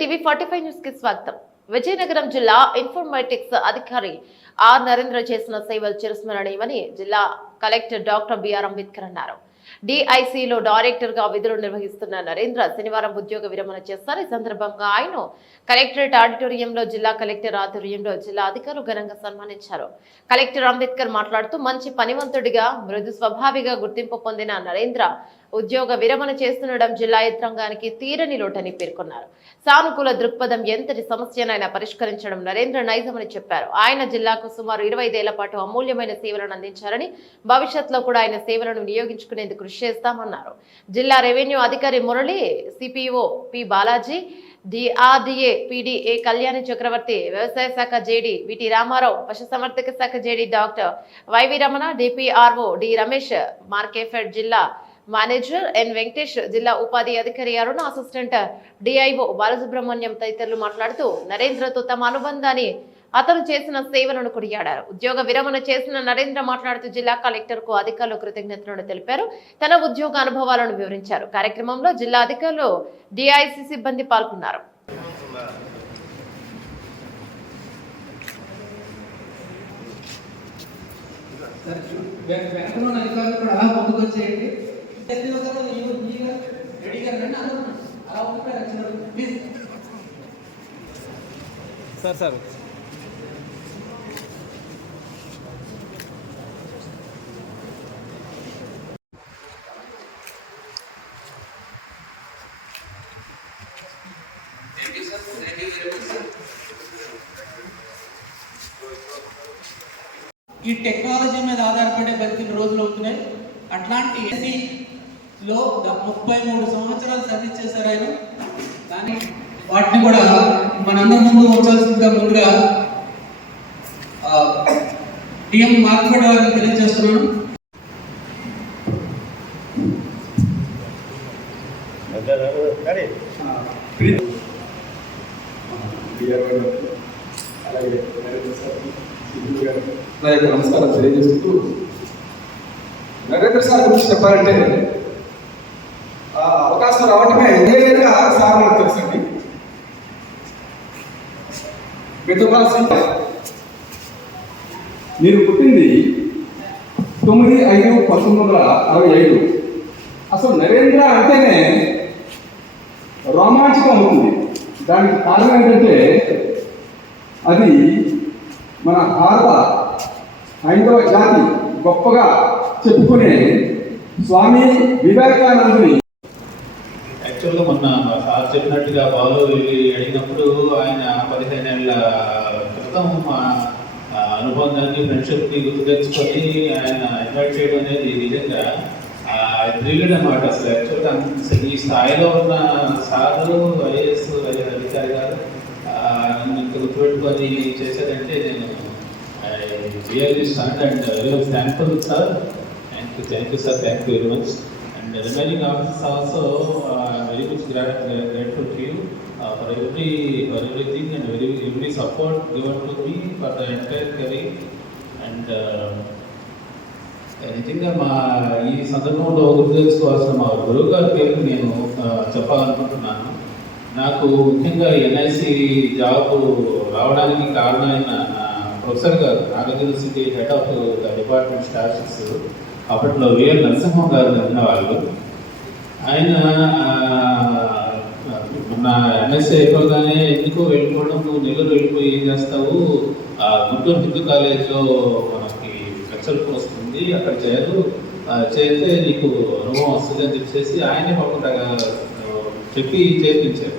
TV forty five న్యూస్కి స్వాగతం. విజయనగరం జిల్లా ఇన్ఫర్మేటిక్స్ అధికారి ఆర్ నరేంద్ర చేసిన సేవలు చిరస్మరణీయమని జిల్లా కలెక్టర్ డాక్టర్ బిఆర్ అంబేద్కర్ అన్నారు. డిఐసిలో డైరెక్టర్గా విధులు నిర్వహిస్తున్న నరేంద్ర శనివారం ఉద్యోగ విరమణ చేస్తారు. ఈ సందర్భంగా ఆయన కలెక్టరేట్ ఆడిటోరియంలో జిల్లా కలెక్టర్ ఆధ్వర్యంలో జిల్లా అధికారులు ఘనంగా సన్మానించారు. కలెక్టర్ అంబేద్కర్ మాట్లాడుతూ మంచి పనివంతుడిగా మృదు స్వభావిగా గుర్తింపు పొందిన నరేంద్ర ఉద్యోగ విరమణ చేస్తుండడం జిల్లా యంత్రాంగానికి తీరని లోటని పేర్కొన్నారు. సానుకూల దృక్పథం ఎంతటి సమస్యనైనా పరిష్కరించడం నరేంద్ర నైజమని చెప్పారు. ఆయన జిల్లాకు సుమారు ఇరవై ఐదేళ్ళ పాటు అమూల్యమైన సేవలను అందించారని భవిష్యత్తులో కూడా ఆయన సేవలను వినియోగించుకునేందుకు కృషి చేస్తామన్నారు. జిల్లా రెవెన్యూ అధికారి Murali CPO P Balaji DRDA PDA Kalyani Chakravarthi వ్యవసాయ శాఖ జేడి విటి రామారావు పశుసంవర్ధక శాఖ JD doctor YV Ramana DPRO D Ramesh Markfed జిల్లా మేనేజర్ ఎన్ వెంకటేష్ జిల్లా ఉపాధి అధికారి అరుణ అసిస్టెంట్ డిఐఓ బాలసుబ్రహ్మణ్యం తదితరులు మాట్లాడుతూ నరేంద్రతో తమ అనుబంధాన్ని అతను చేసిన సేవలను కొనియాడారు. ఉద్యోగ విరమణ చేసిన నరేంద్ర మాట్లాడుతూ జిల్లా కలెక్టర్కు అధికారులు కృతజ్ఞతలను తెలిపారు. తన ఉద్యోగ అనుభవాలను వివరించారు. కార్యక్రమంలో జిల్లా అధికారులు డిఐసి సిబ్బంది పాల్గొన్నారు. అధికారులు కూడా అలా ముందుకు వచ్చేయండి ఎస్పీ వద్దకు నీవు నీగా రెడీగా రండి అందరూ అలా ఉండిపోయారు వచ్చినారు ప్లీజ్ సార్ సార్ ఈ టెక్నాలజీ మీద ఆధారపడే బతికిన రోజులు అవుతున్నాయి అట్లాంటి ఎస్సీ లో ముప్పై మూడు సంవత్సరాలు సర్వీస్ చేశారు ఆయన. కానీ వాటిని కూడా మనందరి ముందు ఉంచాల్సిందిగా ముందుగా డిఎం మార్కెట్ వారిని తెలియజేస్తున్నాను. నమస్కారం. తెలియజేస్తూ నరేంద్ర సార్ గురించి చెప్పాలంటే ఆ అవకాశం రావటమే నేరుగా సార్ మనకు తెలుసండి మిగతా మీరు పుట్టింది తొమ్మిది ఐదు పంతొమ్మిది వందల అరవై ఐదు. అసలు నరేంద్ర అంటేనే రోమాంచకం అవుతుంది. దానికి కారణం ఏంటంటే అది మన భారత హైందవ జాతి గొప్పగా చెప్పుకునే స్వామి వివేకానందుని యాక్చువల్గా మొన్న సార్ చెప్పినట్టుగా బాలు వెళ్ళి అడిగినప్పుడు ఆయన పదిహేను ఏళ్ళ క్రితం మా అనుబంధాన్ని ఫ్రెండ్షిప్ని గుర్తు తెచ్చుకొని ఆయన ఇన్వైట్ చేయడం అనేది నిజంగా థ్రిల్డ్ అనమాట అసలు. యాక్చువల్గా ఈ స్థాయిలో ఉన్న సారు ఐఏఎస్ అధికారి గారు నన్ను గుర్తుపెట్టుకొని చేశారంటే నేను really stand and very thankful sir. Thank you thank you sir. Thank you very much. And the remaining officers also uh, very much grateful to you uh, for every for everything and very every support given to me for the entire career. And uh, నిజంగా మా ఈ సందర్భంలో గుర్తు తెలుసుకోవాల్సిన మా గురువు గారి పేరు నేను చెప్పాలనుకుంటున్నాను నాకు ముఖ్యంగా ఎన్ఐసి జాబ్ రావడానికి కారణమైన ప్రొఫెసర్ గారు Nagar city head of the department staffs అప్పట్లో విఎల్ నరసింహం గారు ఉన్నవాళ్ళు ఆయన ఆ, మన ఎంఎస్సీ అయిపోగానే ఎందుకో వెళ్ళిపోవడం నువ్వు నెల్లూరు వెళ్ళిపోయి ఏం చేస్తావు? ఆ, గుంటూరు హిందూ కాలేజ్లో మనకి లెక్చర్ వస్తుంది ఉంది అక్కడ చేరు. చేస్తే నీకు అనుభవం వస్తుంది అని చెప్పేసి ఆయనే పాపం చెప్పి చేర్పించారు.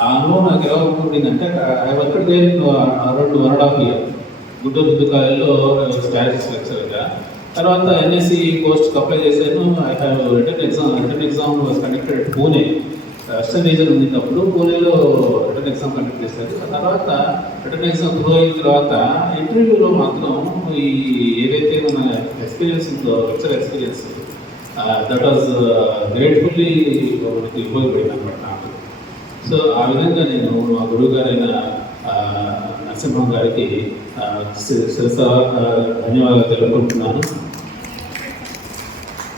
ఆ అనుభవం నాకు ఎలా ఉంటుందంటే I work around one and half year Guntur Hindu కాలేజ్లో స్టాటిక్స్ లెక్చర్గా తర్వాత ఎన్ఎస్సి పోస్ట్ అప్లై చేశాను. I have return exam return exam conducted Pune western region ఉన్నప్పుడు పూణేలో రిటర్న్ ఎగ్జామ్ కండక్ట్ చేశారు. ఆ తర్వాత రిటర్న్ ఎగ్జామ్ ప్రో అయిన తర్వాత ఇంటర్వ్యూలో మాత్రం ఈ ఏదైతే మన ఎక్స్పీరియన్స్ ఉందో lecture experience that was gratefully మనకి ఉపయోగపడింది అనమాట నాకు. సో ఆ విధంగా నేను మా గురువు గారైన నరసింహం గారికి శిరస ధన్యవాదాలు తెలుపుకుంటున్నాను.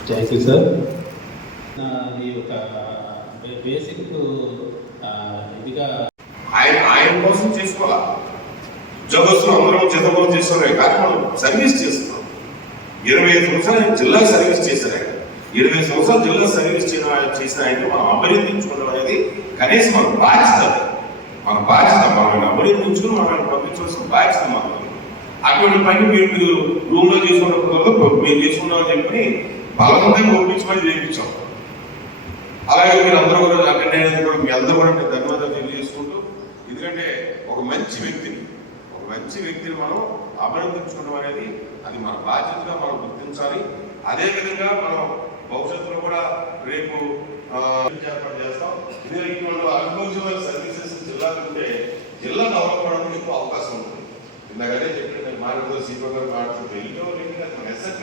థ్యాంక్ యూ సార్ ఈ యొక్క బేసిక్ ఇదిగా ఆయన ఆయన కోసం చేసుకోవాలా? ఉద్యోగస్తులు అందరం జీతం చేస్తున్నారే కానీ మనం సర్వీస్ చేస్తున్నాం. ఇరవై ఐదు సంవత్సరాలు ఆయన జిల్లా సర్వీస్ చేశారు ఆయన. ఇరవై సంవత్సరాలు జిల్లా సర్వీస్ చేసిన చేసిన ఆయన మనం అభినందించుకోవడం అనేది కనీసం మన బాధ్యత. మన బాధ్యత మనం అభినందించుకుని మనం పంపించవలసిన బాధ్యత మనం అటువంటి పని మీరు మీరు రూమ్లో చేసుకున్నప్పుడు మీరు చేసుకున్నామని చెప్పి బలవంతంగా ఒప్పించి చేయించాం. అలాగే మీరు అందరూ కూడా అటెండ్ అయినందుకు కూడా మీ అందరూ కూడా నేను ధన్యవాదాలు తెలియజేసుకుంటూ ఎందుకంటే ఒక మంచి వ్యక్తిని ఒక మంచి వ్యక్తిని మనం అభినందించుకోవడం అనేది అది మన బాధ్యతగా మనం గుర్తించాలి. అదే విధంగా మనం భవిష్యత్తులో కూడా రేపు ఏర్పాటు చేస్తాం. ఇదే ఇటువంటి అగ్రికల్చరల్ సర్వీసెస్ జిల్లా ఉంటే జిల్లా డెవలప్ ఎక్కువ అవకాశం ఉంటుంది. ఇందాకనే చెప్పిన మార్గంలో సీపీ గారు మాట్లాడుతూ వెళ్ళి మన ఎస్ఎఫ్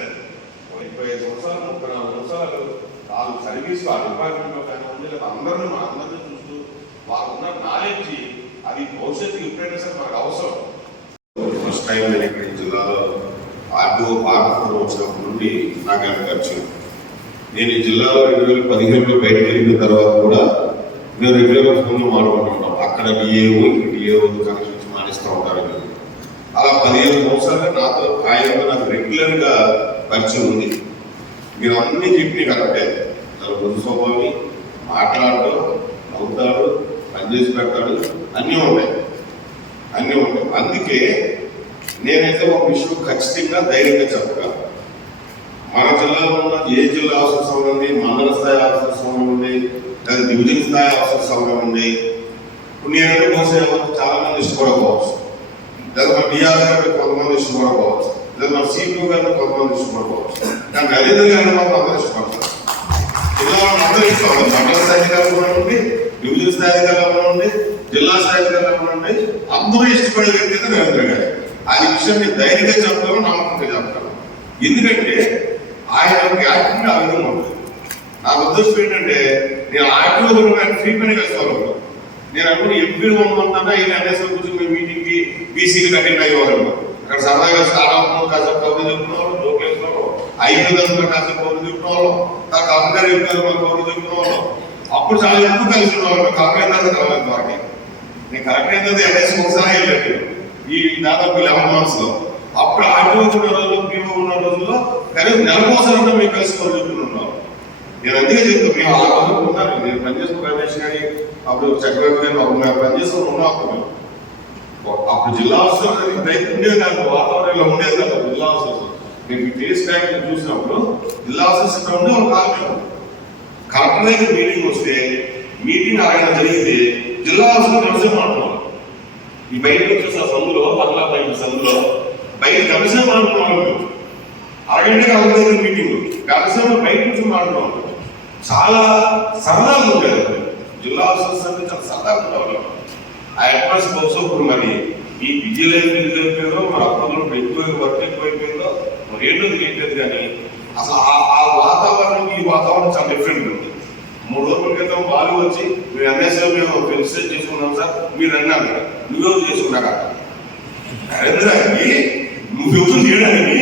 ముప్పై ఐదు సంవత్సరాలు ముప్పై నాలుగు సంవత్సరాలు వాళ్ళు సర్వీస్ ఆ డిపార్ట్మెంట్ కానీ ఉంది లేదా అందరినీ మన అందరినీ చూస్తూ వాళ్ళకున్న నాలెడ్జ్ అది భవిష్యత్తు ఎప్పుడైనా సరే మనకు అవసరం. ఫస్ట్ టైం నేను ఇక్కడ జిల్లాలో ఆర్డీఓ పార్టీ వచ్చినప్పటి నుండి నాకు ఆయన పరిచయం నేను ఈ జిల్లాలో రెండు వేల పదిహేనులో బయటకు వెళ్ళిన తర్వాత కూడా మేము రెగ్యులర్గా ఫోన్లో మాట్లాడుకుంటాం అక్కడ డిఏఓ ఇక్కడ డిఏఓ కనెక్షన్స్ మానేస్తూ ఉంటారు మీరు అలా పదిహేను సంవత్సరాలుగా నాతో ఆయనతో నాకు రెగ్యులర్గా పరిచయం ఉంది. మీరు అన్నీ చెప్పి కరెక్టే తన పొద్దు స్వభావి మాట్లాడటం నవ్వుతాడు పనిచేసి పెడతాడు అన్నీ ఉంటాయి. అన్నీ ఉంటాయి. అందుకే నేనైతే ఒక విషయం ఖచ్చితంగా ధైర్యంగా చెప్పగలను మన జిల్లాలో ఉన్న ఏ జిల్లా అవసర ఉంది మండల స్థాయి అవసర ఉంది దాని డివిజన్ స్థాయి అవసర సంఘం ఉంది కొన్ని నేనంటే బహుశా ఎవరికి చాలా మంది ఇష్టపడకపోవచ్చు. లేదా మన బీఆర్ గారు కొంతమంది ఇష్టపడకపోవచ్చు. లేదా మన సిపిఓ గారు కొంతమంది ఇష్టపడకపోవచ్చు. కానీ నరేంద్ర గారు మాత్రం అందరూ ఇష్టపడతారు. జిల్లాలో అందరూ ఇష్టం మండల స్థాయి అధికారులు ఉండి డివిజన్ స్థాయి అధికారులు ఉండి జిల్లా స్థాయి అధికారులు ఉండి అందరూ ఇష్టపడే వ్యక్తి అయితే నరేంద్ర గారు. ఆ విషయాన్ని ధైర్యంగా చెప్తాను నమ్మకంగా చెప్తాను ఎందుకంటే ఆయన యాక్టింగ్ ఆ విధంగా ఉంటుంది నా ఉద్దేశం ఏంటంటే నేను ఆర్టీఓ ఫ్రీ పని కలుసుకోవాలి నేను అనుకుని ఎంపీ ఉండమంటున్నా ఈ అనేసి కూర్చొని మీ మీటింగ్కి బీసీకి అటెండ్ అయ్యేవాళ్ళు అక్కడ సరదాగా స్థానం కాసేపు కబుర్లు చెప్పుకున్న వాళ్ళు జోకేసుకోవడం ఐదు గంటల కాసేపు కబుర్లు చెప్పుకున్న వాళ్ళం నాకు అమ్మగారు చెప్పారు మన కబుర్లు చెప్పుకున్న అప్పుడు చాలా ఎక్కువ కలిసి ఉన్నవాళ్ళు కరెక్ట్ అయితే కలవలేదు వారికి నేను కరెక్ట్ అయితే అనేసి ఒకసారి వెళ్ళండి ఈ దాదాపు లెవెన్ మంత్స్లో. అప్పుడు ఆర్టీఓ ఉన్న రోజుల్లో పీఓ ఉన్న రోజుల్లో కనీసం నెలకోసారి మేము కలిసి కబుర్లు చెప్పుకున్నాం నేను అందుకే చెప్తాను మేము ఆ రోజు ఉన్నారు. నేను పనిచేస్తున్న రమేష్ గారి అప్పుడు చక్రవర్తి గారు అప్పుడు మేము ఉన్నాం అప్పుడు అప్పుడు జిల్లా ఆఫీసర్ రైతు ఉండేది కాదు వాతావరణంలో ఉండేది కాదు జిల్లా ఆఫీసర్ మీకు టేస్ట్ బ్యాంక్ చూసినప్పుడు జిల్లా ఆఫీసర్ ఇక్కడ ఉండే ఒక కార్యక్రమం కలెక్టర్ దగ్గర మీటింగ్ వస్తే మీటింగ్ ఆయన జరిగితే జిల్లా ఆఫీసర్ కమిషన్ మాట్లాడుతున్నాం ఈ బయట వచ్చేసిన ఆ సందులో పట్ల పైన సందులో బయట కమిషన్ మాట్లాడుతున్నాం అరగంట అరగంట మీటింగ్. కమిషన్ బయట నుంచి మాట్లాడుతున్నాం చాలా సరదాగా ఉండేది. జిల్లా అవసరం అంటే చాలా సరదాగా ఉండేవాళ్ళం. ఆ అడ్వాన్స్ బహుశా ఇప్పుడు మరి ఈ బిజీ లైఫ్ ఎందుకు అయిపోయిందో మన అప్పుడు ఎక్కువ వర్క్ ఎక్కువైపోయిందో మరి ఏంటో తెలియట్లేదు కానీ అసలు ఆ వాతావరణం ఈ వాతావరణం చాలా డిఫరెంట్ ఉంది. మూడు రోజుల క్రితం వాళ్ళు వచ్చి మీరు ఎన్ఎస్ఏ మేము రిజిస్టర్ చేసుకున్నాం సార్ మీరు అన్నారు. నువ్వెవరు చేసుకున్నారా? నరేంద్ర గారికి నువ్వెవరు చేయడానికి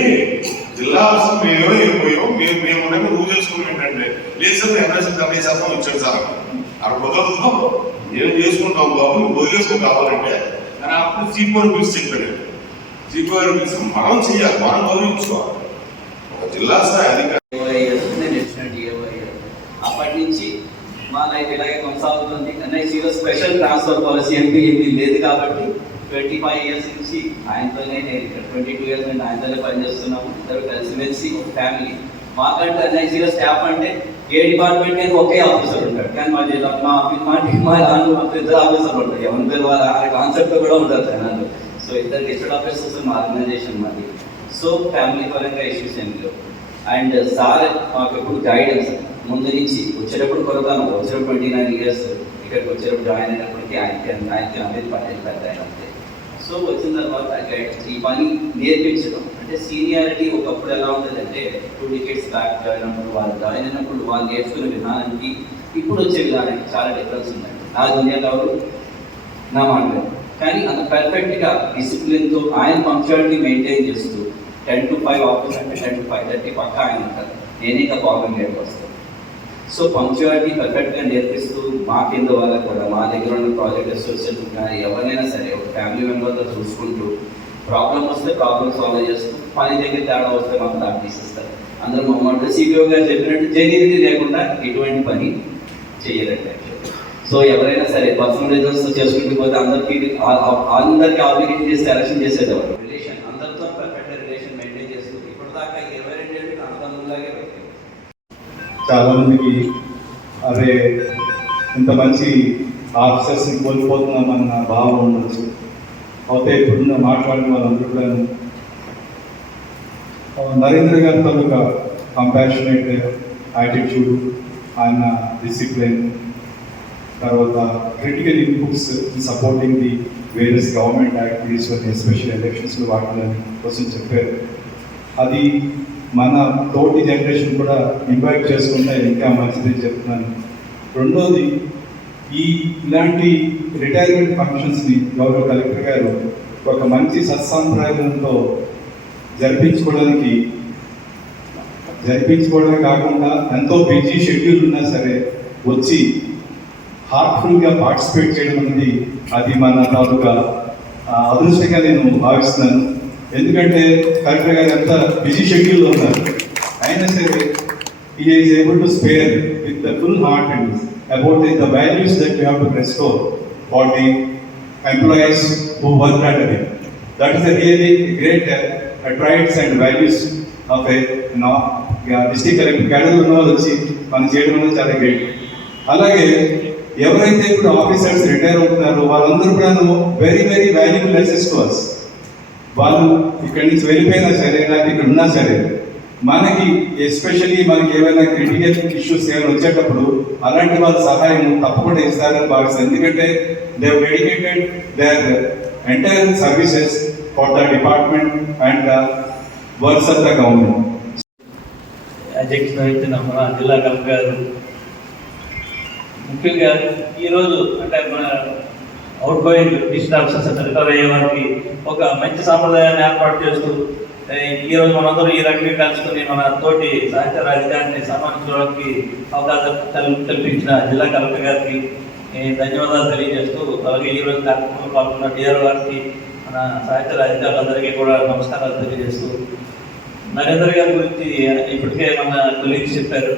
జిల్లా అవసరం మేమేమో వెళ్ళిపోయాం. మేము మేము ఉన్నాము నువ్వు చేసుకున్నాం ఏంటంటే లేదు సార్ మేము ఎంఎస్ఏ తొమ్మిది శాతం వచ్చాడు సార్. అక్కడ కుదరదు ఏం చేసుకుంటాం బాబు? నువ్వు వదిలేసుకో కావాలంటే అని అప్పుడు చీఫ్ బిల్స్ చెప్పాడు చీఫ్ బిల్స్ మనం చేయాలి మనం గౌరవించుకోవాలి. ఒక జిల్లా స్థాయి అధికారి అప్పటి నుంచి మా లైఫ్ ఇలాగే కొనసాగుతుంది. ఎన్ఐసీలో స్పెషల్ ట్రాన్స్ఫర్ పాలసీ అంటే ఏమీ లేదు కాబట్టి ట్వంటీ ఫైవ్ ఇయర్స్ నుంచి ఆయనతోనే నేను ఇక్కడ ట్వంటీ టూ ఇయర్స్ నుండి ఆయనతోనే పనిచేస్తున్నాము ఇద్దరు కలిసిమెలిసి ఒక ఫ్యామిలీ మాకంటే ఎన్ఐసీలో స్టాఫ్ అంటే ఏ డిపార్ట్మెంట్కి ఒకే ఆఫీసర్ ఉంటాడు. కానీ మా జిల్లా మా మా మా దాంట్లో మాకు ఇద్దరు ఆఫీసర్లు ఉంటారు. ఎవరి పేరు వాళ్ళ కాన్సెప్ట్ కూడా ఉంటారు జనాలు. సో ఇద్దరు డిస్ట్రిక్ట్ ఆఫీసర్స్ మా ఆర్గనైజేషన్ మాది. సో ఫ్యామిలీ పరంగా ఇష్యూస్ ఏం లేవు. అండ్ సార్ మాకు ఎప్పుడు గైడెన్స్ ముందు నుంచి వచ్చేటప్పుడు కొరతాను. వచ్చిన ట్వంటీ నైన్ ఇయర్స్ ఇక్కడికి వచ్చేటప్పుడు జాయిన్ అయినప్పటికీ ఆయనకి ఆయనకి అనేది పని పెద్ద ఆయన. అంతే సో వచ్చిన తర్వాత గైడెన్స్ ఈ పని నేర్పించడం. అంటే సీనియారిటీ ఒకప్పుడు ఎలా ఉంటుందంటే టూ డికెట్స్ బ్యాక్ జాయిన్ అయినప్పుడు వాళ్ళు జాయిన్ అయినప్పుడు వాళ్ళు నేర్చుకునే విధానానికి ఇప్పుడు వచ్చే విధానానికి చాలా డిఫరెన్స్ ఉన్నాయి. నా జూనియర్ ఎవరు నా మాట కానీ అంత పర్ఫెక్ట్గా డిసిప్లిన్తో ఆయన పంక్చువాలిటీ మెయింటైన్ చేస్తూ టెన్ టు ఫైవ్ ఆఫీస్ అంటే టెన్ టు ఫైవ్ థర్టీ పక్క ఆయన ఉంటారు. నేనే ఇంకా లేకపోతే వస్తాను సో పంక్చువాలిటీ పర్ఫెక్ట్గా నేర్పిస్తూ మా కింద వాళ్ళకి కూడా మా దగ్గర ఉన్న ప్రాజెక్ట్ అసోసియేషన్ కానీ ఎవరైనా సరే ఒక ఫ్యామిలీ మెంబర్తో చూసుకుంటూ ప్రాబ్లం వస్తే ప్రాబ్లమ్ సాల్వ్ చేస్తూ పని దగ్గర తేడా వస్తే మాకు దాన్ని తీసిస్తారు. అందరూ మమ్మల్ని సిపిఓ గారు చెప్పినట్టు జెన్యూనిటీ లేకుండా ఎటువంటి పని చేయరండి సో ఎవరైనా సరే పర్సనల్ రీజన్స్ చేసుకుంటూ పోతే అందరికీ అందరికీ ఆబ్లిగేట్ చేసి సెలక్షన్ చేసేటవారు రిలేషన్ అందరితో పర్ఫెక్ట్ రిలేషన్ మెయింటైన్ చేస్తూ ఇప్పటిదాకా ఇరవై రెండు ఏళ్ళు అన్నదమ్ములాగే పెట్టారు చాలా అరే ఇంత మంచి ఆఫీసర్స్ని కోల్పోతున్నామన్న భావం ఉండొచ్చు. అయితే ఇప్పుడున్న మాట్లాడిన వాళ్ళందరూ కూడా నరేంద్ర గారి తాలూకా కంపాషనేట్ యాటిట్యూడ్ ఆయన డిసిప్లిన్ తర్వాత critical inputs supporting the various government activities especial ఎలక్షన్స్లో వాటిని కోసం చెప్పారు. అది మన తోటి జనరేషన్ కూడా ఇన్వైట్ చేసుకుంటే ఇంకా మంచిదని చెప్తున్నాను. రెండోది ఈ ఇలాంటి రిటైర్మెంట్ ఫంక్షన్స్ని గౌరవ కలెక్టర్ గారు ఒక మంచి సత్సాంప్రదాయంతో జరిపించుకోవడానికి జరిపించుకోవడమే కాకుండా ఎంతో బిజీ షెడ్యూల్ ఉన్నా సరే వచ్చి హార్ట్ఫుల్గా పార్టిసిపేట్ చేయడం అనేది అది మన తాలూకా అదృష్టంగా నేను భావిస్తున్నాను. ఎందుకంటే కలెక్టర్ గారు ఎంత బిజీ షెడ్యూల్ ఉన్నారు. అయినా సరే ఈ is able to spare with the full heart and about the the values that you have to press for far the employees who work at అది that is the really great attracts and values of a district collector cadre ఉన్న వాళ్ళు వచ్చి మనం చేయడం అనేది చాలా great అలాగే ఎవరైతే ఇప్పుడు ఆఫీసర్స్ రిటైర్ అవుతున్నారో వాళ్ళందరూ కూడా very very valuable lessons to us వాళ్ళు ఇక్కడి నుంచి వెళ్ళిపోయినా సరే లేకపోతే ఇక్కడ ఉన్నా సరే మనకి ఎస్పెషల్లీ మనకి ఏమైనా క్రిటికల్ ఇష్యూస్ ఏమైనా వచ్చేటప్పుడు అలాంటి వాళ్ళ సహాయం తప్పకుండా ఇస్తారని భావిస్తారు ఎందుకంటే they dedicated their entire services for the department and the works of the government అధ్యక్షత వహించిన మన జిల్లా కలెక్టర్ గారు. ముఖ్యంగా ఈరోజు అంటే మన outgoing district officers recover అయ్యే వారికి ఒక మంచి సాంప్రదాయాన్ని ఏర్పాటు చేస్తూ ఈ రోజు మనందరూ ఈ రకంగా కలుసుకుని మన తోటి సహచర అధికారిని సన్మానించడానికి అవకాశం కల్పించిన జిల్లా కలెక్టర్ గారికి ధన్యవాదాలు తెలియజేస్తూ అలాగే ఈ రోజు కార్యక్రమంలో పాల్గొన్న డిఆర్ గారికి మన సహచర అధికారులందరికీ కూడా నమస్కారాలు తెలియజేస్తూ నరేంద్ర గారి గురించి ఇప్పటికే మన కొలీగ్స్ చెప్పారు.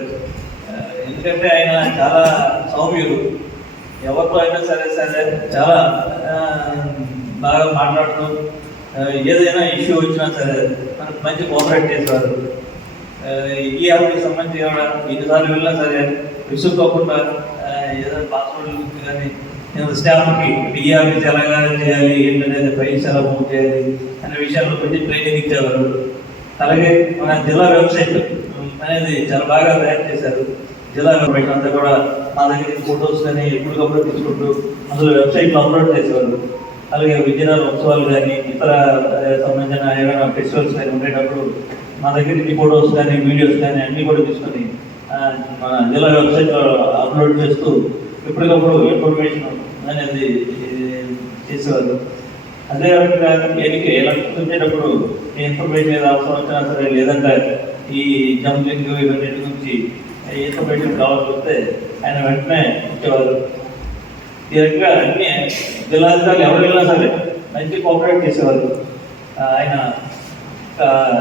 ఎందుకంటే ఆయన చాలా సౌమ్యుడు. ఎవరితో అయినా సరే సరే చాలా బాగా మాట్లాడుతూ ఏదైనా ఇష్యూ వచ్చినా సరే మనకు మంచి కోఆపరేట్ చేసేవారు. ఈ ఆర్మీకి సంబంధించి కూడా ఎన్నిసార్లు వెళ్ళినా సరే విసుక్కోకుండా ఏదైనా పాస్వర్డ్ కానీ నేను స్టాఫ్కి ఈ ఆఫీస్ ఎలాగా చేయాలి ఏంటనేది ఫైల్స్ ఎలా మూవ్ చేయాలి అనే విషయాల్లో కొంచెం ట్రైనింగ్ ఇచ్చేవారు. అలాగే మన జిల్లా వెబ్సైట్ అనేది చాలా బాగా తయారు చేశారు. జిల్లా వెబ్సైట్ అంతా కూడా మా దగ్గర ఫొటోస్ కానీ ఎప్పటికప్పుడు తీసుకుంటూ అందులో వెబ్సైట్లో అప్లోడ్ చేసేవారు అలాగే విజయనగర ఉత్సవాలు కానీ ఇతర సంబంధించిన ఏమైనా ఫెస్టివల్స్ కానీ ఉండేటప్పుడు మా దగ్గర ఈ ఫొటోస్ కానీ వీడియోస్ కానీ అన్నీ కూడా తీసుకొని మా మన జిల్లా వెబ్సైట్లో అప్లోడ్ చేస్తూ ఎప్పటికప్పుడు ఇన్ఫర్మేషన్ అనేది చేసేవారు అదే ఎన్నిక ఎలక్షన్ వచ్చేటప్పుడు ఇన్ఫర్మేషన్ ఏదో అవసరం వచ్చినా సరే లేదంటే ఈ జంపింగ్ ఇవన్నీ గురించి ఈత బయట కావాల్సి వస్తే ఆయన వెంటనే వచ్చేవారు ఈ రకంగా అన్ని జిల్లాధికారులు ఎవరు వెళ్ళినా సరే మంచి కోఆపరేట్ చేసేవారు. ఆయన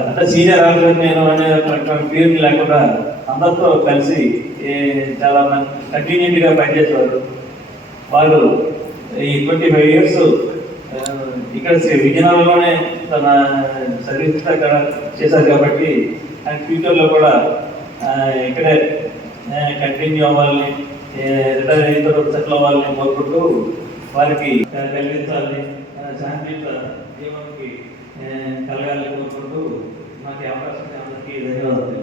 అంటే సీనియర్ ఆఫీసర్ నేను అనేటువంటి పేరుని లేకుండా అందరితో కలిసి చాలా చాలా కంటిన్యూటీగా పనిచేసేవారు. వాళ్ళు ఈ ట్వంటీ ఫైవ్ ఇయర్స్ ఇక్కడ సి- విజయనగరంలోనే తన సర్వీస్ చేశారు కాబట్టి ఆయన ఫ్యూచర్లో కూడా ఇక్కడే కంటిన్యూ అవ్వాలని రిటైర్ అయిన తర్వాత సెటిల్ అవ్వాలని కోరుకుంటూ వారికి కలిగించాలని శాంతియుత జీవనకి కలగాలని కోరుకుంటూ నాకు అవకాశం అందరికీ ధన్యవాదాలు.